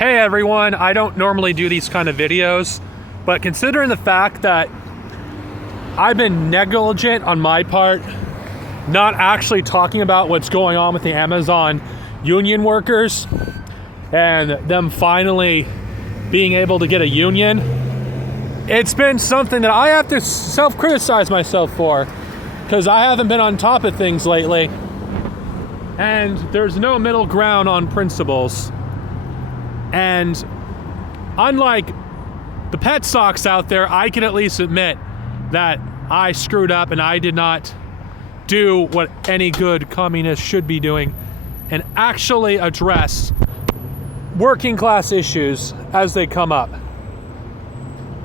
Hey everyone, I don't normally do these kind of videos, but considering the fact that I've been negligent on my part, not actually talking about what's going on with the Amazon union workers and them finally being able to get a union, it's been something that I have to self-criticize myself for, because I haven't been on top of things lately, and there's no middle ground on principles. And unlike the pet socks out there, I can at least admit that I screwed up and I did not do what any good communist should be doing and actually address working class issues as they come up.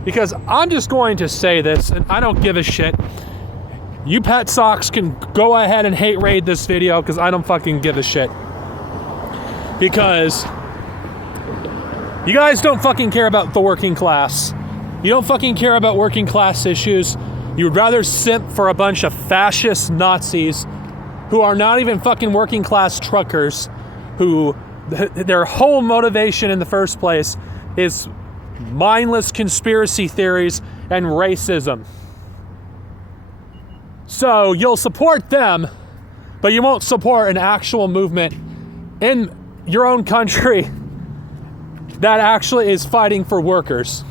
Because I'm just going to say this, and I don't give a shit. You pet socks can go ahead and hate raid this video, because I don't fucking give a shit. Because you guys don't fucking care about the working class. You don't fucking care about working class issues. You would rather simp for a bunch of fascist Nazis who are not even fucking working class truckers, who their whole motivation in the first place is mindless conspiracy theories and racism. So you'll support them, but you won't support an actual movement in your own country that actually is fighting for workers.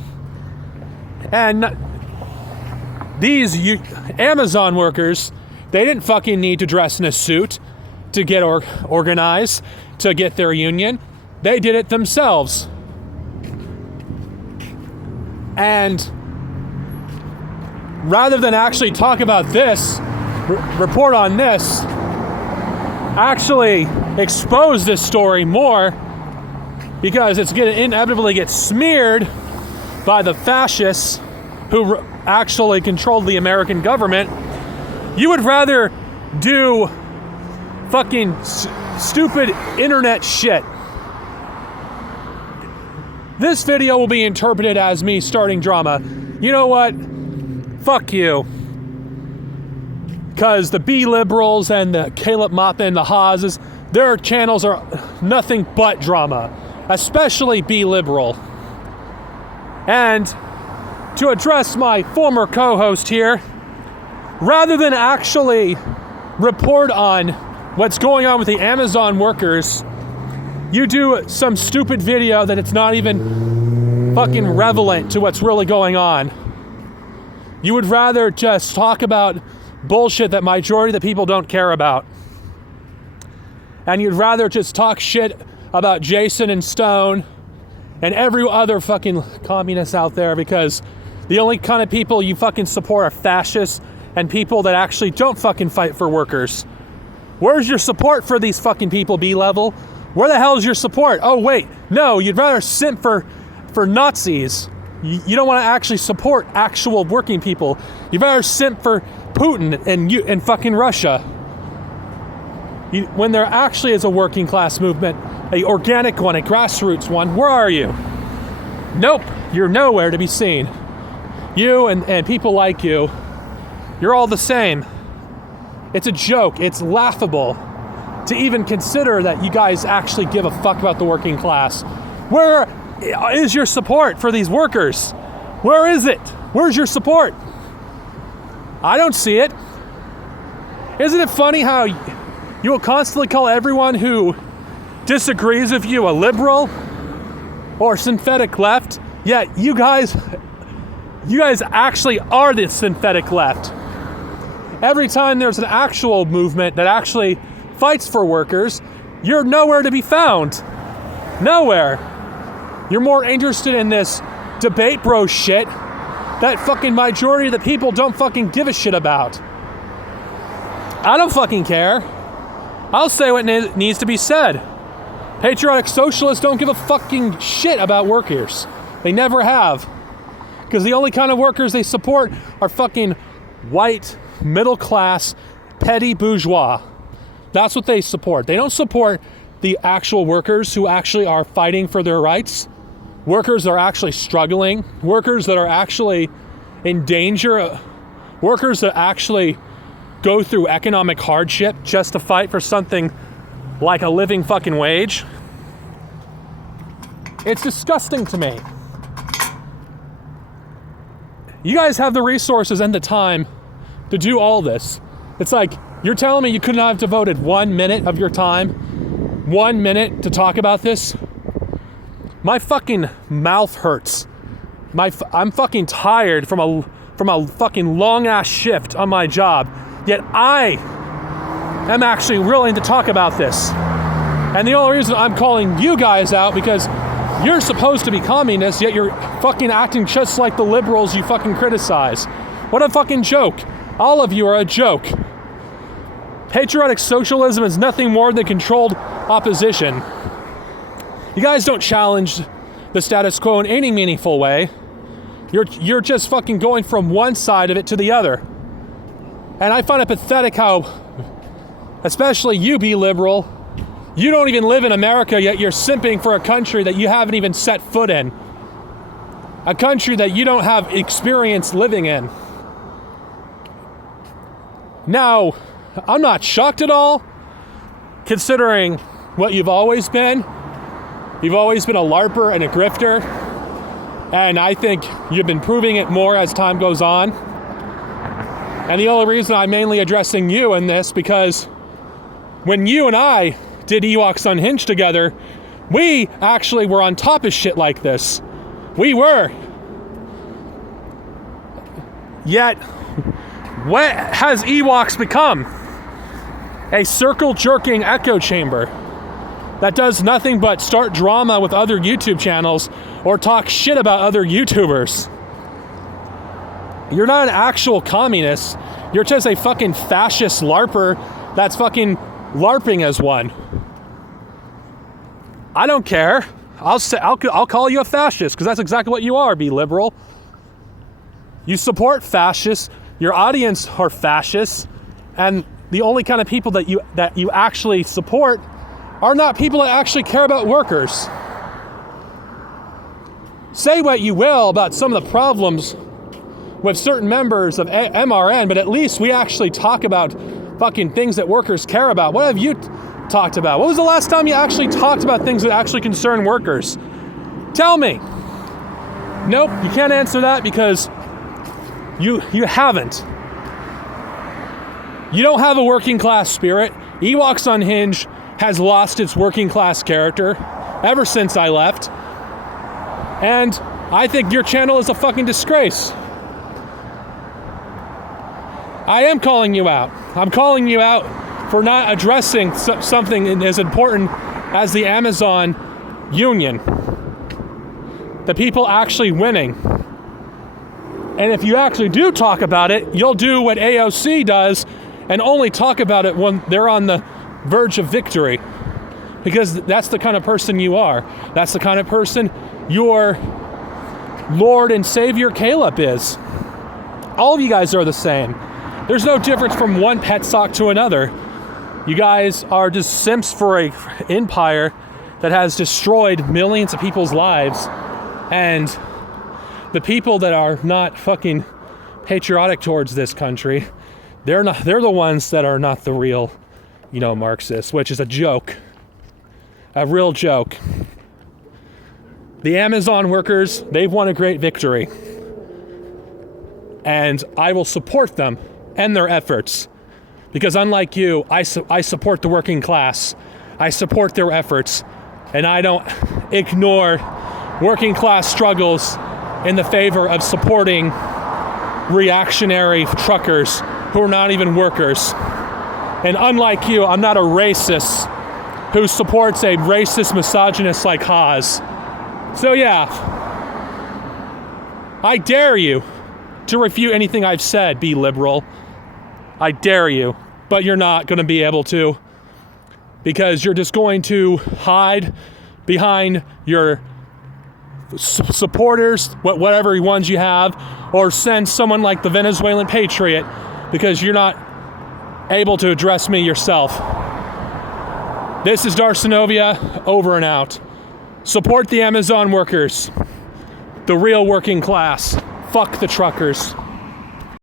And these Amazon workers, they didn't fucking need to dress in a suit to get organized, to get their union. They did it themselves. And rather than actually talk about this, report on this, actually expose this story more, because it's going to inevitably get smeared by the fascists who actually controlled the American government. You would rather do fucking stupid internet shit. This video will be interpreted as me starting drama. You know what? Fuck you. Because the B-liberals and the Caleb Moppa and the Haases, their channels are nothing but drama. Especially B-liberal. And to address my former co-host here, rather than actually report on what's going on with the Amazon workers, you do some stupid video that it's not even fucking relevant to what's really going on. You would rather just talk about bullshit that majority of the people don't care about. And you'd rather just talk shit about Jason and Stone and every other fucking communist out there, because the only kind of people you fucking support are fascists and people that actually don't fucking fight for workers. Where's your support for these fucking people, B-level? Where the hell is your support? Oh wait, no, you'd rather simp for Nazis. You don't want to actually support actual working people. You'd rather simp for Putin and fucking Russia. When there actually is a working class movement, a organic one, a grassroots one, where are you? Nope, you're nowhere to be seen. You and people like you, you're all the same. It's a joke, it's laughable to even consider that you guys actually give a fuck about the working class. Where is your support for these workers? Where is it? Where's your support? I don't see it. Isn't it funny how you will constantly call everyone who disagrees with you a liberal or synthetic left, yet you guys actually are the synthetic left. Every time there's an actual movement that actually fights for workers, you're nowhere to be found. Nowhere. You're more interested in this debate bro shit that fucking majority of the people don't fucking give a shit about. I don't fucking care. I'll say what needs to be said. Patriotic socialists don't give a fucking shit about workers. They never have. Because the only kind of workers they support are fucking white, middle class, petty bourgeois. That's what they support. They don't support the actual workers who actually are fighting for their rights. Workers that are actually struggling. Workers that are actually in danger. Workers that actually go through economic hardship just to fight for something like a living fucking wage. It's disgusting to me. You guys have the resources and the time to do all this. It's like, you're telling me you could not have devoted 1 minute of your time, 1 minute to talk about this? My fucking mouth hurts. I'm fucking tired from a fucking long ass shift on my job. Yet I am actually willing to talk about this. And the only reason I'm calling you guys out because you're supposed to be communists, yet you're fucking acting just like the liberals you fucking criticize. What a fucking joke. All of you are a joke. Patriotic socialism is nothing more than controlled opposition. You guys don't challenge the status quo in any meaningful way. You're just fucking going from one side of it to the other. And I find it pathetic how, especially you be liberal, you don't even live in America, yet you're simping for a country that you haven't even set foot in. A country that you don't have experience living in. Now, I'm not shocked at all, considering what you've always been. You've always been a LARPer and a grifter. And I think you've been proving it more as time goes on. And the only reason I'm mainly addressing you in this, because when you and I did Ewoks Unhinged together, we actually were on top of shit like this. We were. Yet, what has Ewoks become? A circle-jerking echo chamber that does nothing but start drama with other YouTube channels or talk shit about other YouTubers. You're not an actual communist. You're just a fucking fascist LARPer that's fucking LARPing as one. I don't care. I'll call you a fascist because that's exactly what you are, be liberal. You support fascists. Your audience are fascists, and the only kind of people that you actually support are not people that actually care about workers. Say what you will about some of the problems with certain members of MRN, but at least we actually talk about fucking things that workers care about. What have you talked about? What was the last time you actually talked about things that actually concern workers? Tell me. Nope, you can't answer that because you haven't. You don't have a working class spirit. Ewoks Unhinged has lost its working class character ever since I left. And I think your channel is a fucking disgrace. I am calling you out. I'm calling you out for not addressing something as important as the Amazon union. The people actually winning. And if you actually do talk about it, you'll do what AOC does and only talk about it when they're on the verge of victory. Because that's the kind of person you are. That's the kind of person your Lord and Savior Caleb is. All of you guys are the same. There's no difference from one pet sock to another. You guys are just simps for an empire that has destroyed millions of people's lives. And the people that are not fucking patriotic towards this country, they're the ones that are not the real, Marxists, which is a joke. A real joke. The Amazon workers, they've won a great victory. And I will support them and their efforts. Because unlike you, I support the working class. I support their efforts. And I don't ignore working class struggles in the favor of supporting reactionary truckers who are not even workers. And unlike you, I'm not a racist who supports a racist misogynist like Haas. So yeah, I dare you to refute anything I've said, be liberal. I dare you, but you're not going to be able to, because you're just going to hide behind your supporters, whatever ones you have, or send someone like the Venezuelan Patriot, because you're not able to address me yourself. This is Darcenovia, over and out. Support the Amazon workers, the real working class. Fuck the truckers.